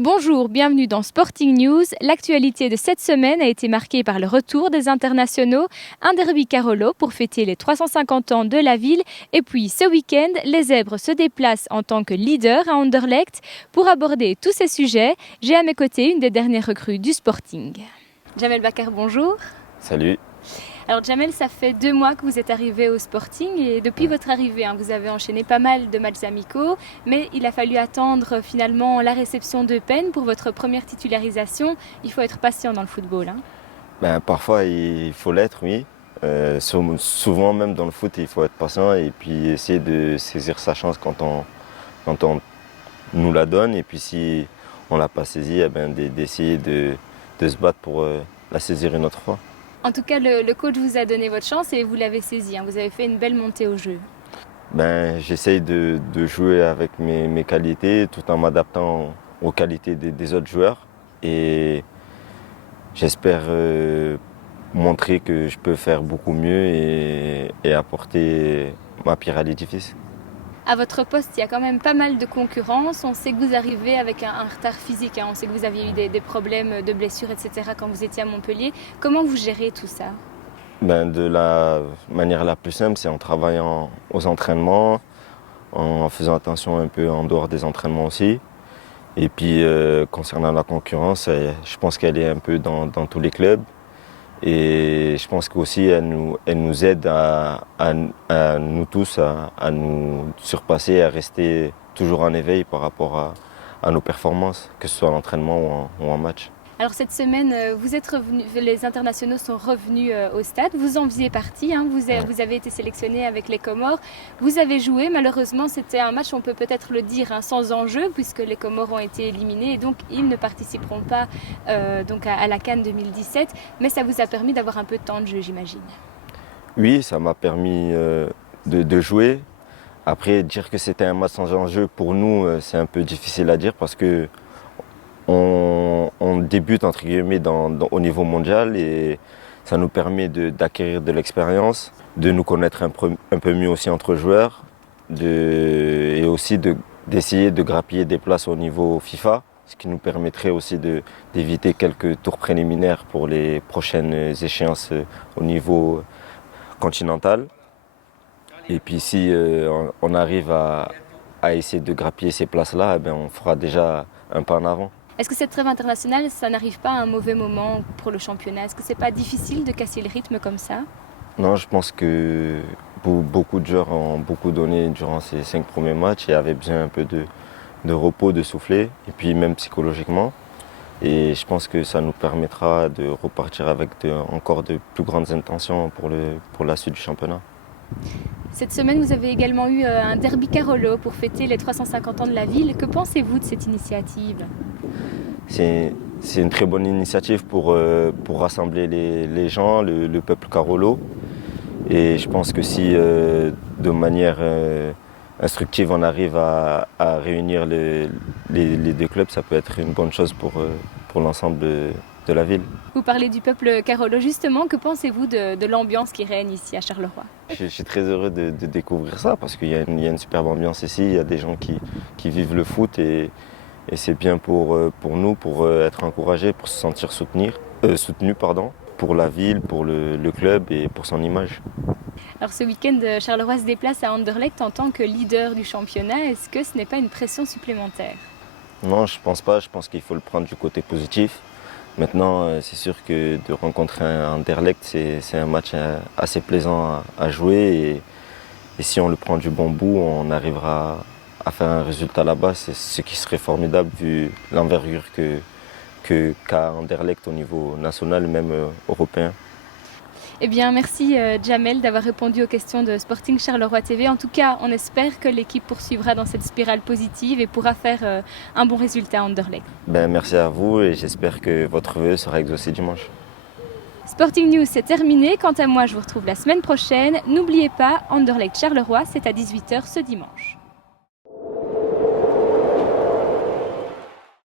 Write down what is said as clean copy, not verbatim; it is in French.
Bonjour, bienvenue dans Sporting News. L'actualité de cette semaine a été marquée par le retour des internationaux, un derby Carolo pour fêter les 350 ans de la ville et puis ce week-end, les Zèbres se déplacent en tant que leader à Anderlecht. Pour aborder tous ces sujets, j'ai à mes côtés une des dernières recrues du Sporting. Jamel Bakar, bonjour. Salut. Alors Jamel, ça fait 2 mois que vous êtes arrivé au Sporting et depuis votre arrivée, vous avez enchaîné pas mal de matchs amicaux, mais il a fallu attendre finalement la réception de peine pour votre première titularisation. Il faut être patient dans le football. Parfois il faut l'être, oui. Souvent même dans le foot, il faut être patient et puis essayer de saisir sa chance quand on nous la donne. Et puis si on ne l'a pas saisie, d'essayer de se battre pour la saisir une autre fois. En tout cas, le coach vous a donné votre chance et vous l'avez saisie. Vous avez fait une belle montée au jeu. J'essaye de jouer avec mes qualités tout en m'adaptant aux qualités des autres joueurs. Et j'espère montrer que je peux faire beaucoup mieux et apporter ma pierre à l'édifice. À votre poste, il y a quand même pas mal de concurrence. On sait que vous arrivez avec un retard physique. On sait que vous aviez eu des problèmes de blessures, etc. quand vous étiez à Montpellier. Comment vous gérez tout ça ? De la manière la plus simple, c'est en travaillant aux entraînements, en faisant attention un peu en dehors des entraînements aussi. Et puis concernant la concurrence, je pense qu'elle est un peu dans tous les clubs. Et je pense qu'aussi elle nous aide à nous tous à nous surpasser, à rester toujours en éveil par rapport à nos performances, que ce soit à l'entraînement ou en match. Alors cette semaine, vous êtes revenus, les internationaux sont revenus au stade, vous en faisiez partie, vous avez été sélectionné avec les Comores, vous avez joué, malheureusement c'était un match, on peut peut-être le dire, sans enjeu puisque les Comores ont été éliminés et donc ils ne participeront pas à la CAN 2017, mais ça vous a permis d'avoir un peu de temps de jeu, j'imagine. Oui, ça m'a permis de jouer. Après, dire que c'était un match sans enjeu, pour nous, c'est un peu difficile à dire parce que on débute entre guillemets au niveau mondial et ça nous permet d'acquérir de l'expérience, de nous connaître un peu mieux aussi entre joueurs et aussi d'essayer de grappiller des places au niveau FIFA, ce qui nous permettrait aussi d'éviter quelques tours préliminaires pour les prochaines échéances au niveau continental. Et puis si on arrive à essayer de grappiller ces places-là, on fera déjà un pas en avant. Est-ce que cette trêve internationale, ça n'arrive pas à un mauvais moment pour le championnat ? Est-ce que c'est pas difficile de casser le rythme comme ça ? Non, je pense que beaucoup de joueurs ont beaucoup donné durant ces 5 premiers matchs et avaient besoin un peu de repos, de souffler, et puis même psychologiquement. Et je pense que ça nous permettra de repartir avec encore de plus grandes intentions pour la suite du championnat. Cette semaine, vous avez également eu un derby Carolo pour fêter les 350 ans de la ville. Que pensez-vous de cette initiative ? C'est une très bonne initiative pour rassembler les gens, le peuple Carolo. Et je pense que si de manière instructive on arrive à réunir les 2 clubs, ça peut être une bonne chose pour l'ensemble de la ville. Vous parlez du peuple Carolo, justement, que pensez-vous de l'ambiance qui règne ici à Charleroi ? Je suis très heureux de découvrir ça parce qu'il y a une superbe ambiance ici, il y a des gens qui vivent le foot et c'est bien pour nous, pour être encouragés, pour se sentir soutenus, pour la ville, pour le club et pour son image. Alors ce week-end, Charleroi se déplace à Anderlecht en tant que leader du championnat. Est-ce que ce n'est pas une pression supplémentaire ? Non, je pense pas. Je pense qu'il faut le prendre du côté positif. Maintenant, c'est sûr que de rencontrer un Anderlecht, c'est un match assez plaisant à jouer. Et si on le prend du bon bout, on arrivera à faire un résultat là-bas. C'est ce qui serait formidable vu l'envergure qu'a Anderlecht au niveau national et même européen. Eh bien, merci Jamel d'avoir répondu aux questions de Sporting Charleroi TV. En tout cas, on espère que l'équipe poursuivra dans cette spirale positive et pourra faire un bon résultat à Anderlecht. Merci à vous et j'espère que votre vœu sera exaucé dimanche. Sporting News, c'est terminé. Quant à moi, je vous retrouve la semaine prochaine. N'oubliez pas, Anderlecht Charleroi, c'est à 18h ce dimanche.